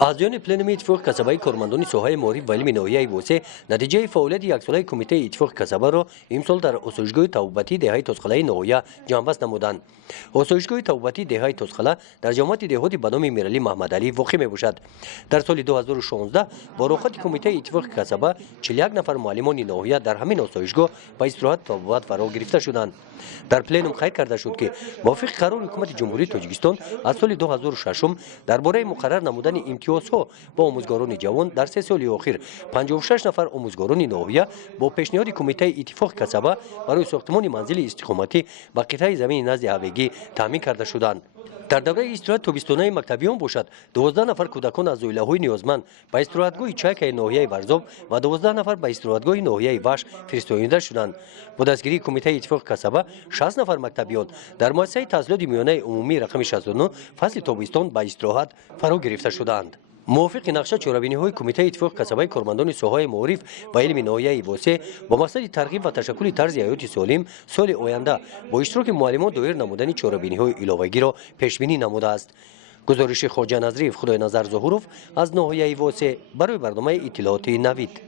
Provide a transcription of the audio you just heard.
اعضایان پلنوم اتفاق کسبه کارمندان ساحه معارف و علم ناحیه واسه نتیجه فعالیت یک ساله کمیته اتفاق کسبه را امسال در آسایشگاه توبتی دهه تسخله ناحیه جانبست نمودند. آسایشگاه توبتی دهه تسخله در جامعه دهاتی به نام میرعلی محمد علی واقع می باشد. در سال 2016 با رخصت کمیته اتفاق کسبه 41 نفر معلمان ناحیه در همین آسایشگاه با استراحت تا بعد فرا گرفته شدند. در پلنوم خیر کرده شد که موافق قرار حکومت جمهوری تاجیکستان از سال 2006 درباره مقرر نمودن امتیازها با آموزگاران جوان در 3 سال اخیر 56 نفر آموزگاران ناحیه با پیشنهاد کمیته اتفاق کسبه برای ساختمان منزل استقامتی و قطعه زمین نزد هویگی تامین کرده شدند. در دوره استراحت تابستانه مکتبیان باشد 12 نفر کودکان از اویله‌های نیازمند به استراحتگاه چایک ناحیه ورزاب و 12 نفر به استراحتگاه ناحیه وش فرستاده شدند. با دستگیری کمیته اتفاق کسبه 60 نفر مکتبیان در مؤسسه تحصیلات میانه عمومی رقم 69 فصل تابستان به استراحت فرا گرفته شدند. موافق نقشه چاره‌بینی‌های کمیته اتفاق کسبه کارمندان ساحه معارف و علم ناحیه واسه با مقصد ترغیب و تشکیل طرز حیات سالم سال آینده با اشتراک معلمان دایر نمودن چاره‌بینی‌های علاوه‌ای را پیش بینی نموده است. گزارش خواجه نظریف خدای نظر ظهورов از ناحیه واسه برای برنامه اطلاعات نوید.